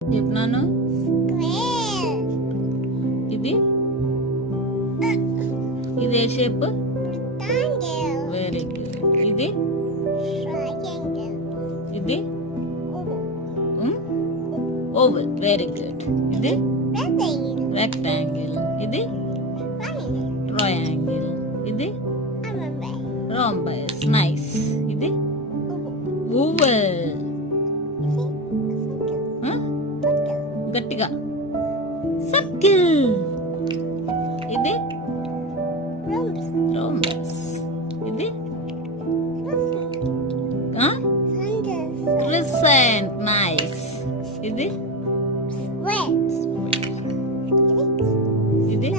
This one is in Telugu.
చెప్పినాను. ఇది ఇదే షేప్. Very good. ఇది ఇది ఓవల్. Very good. ఇది రెక్టాంగిల్. ఇది ట్రయాంగిల్. ఇది rhombus. నైస్. ఇది ఓవల్. గట్టిగా సర్కిల్. ఇది రోంబస్. ఇది క్రిసెంట్. నైస్. ఇది ఇది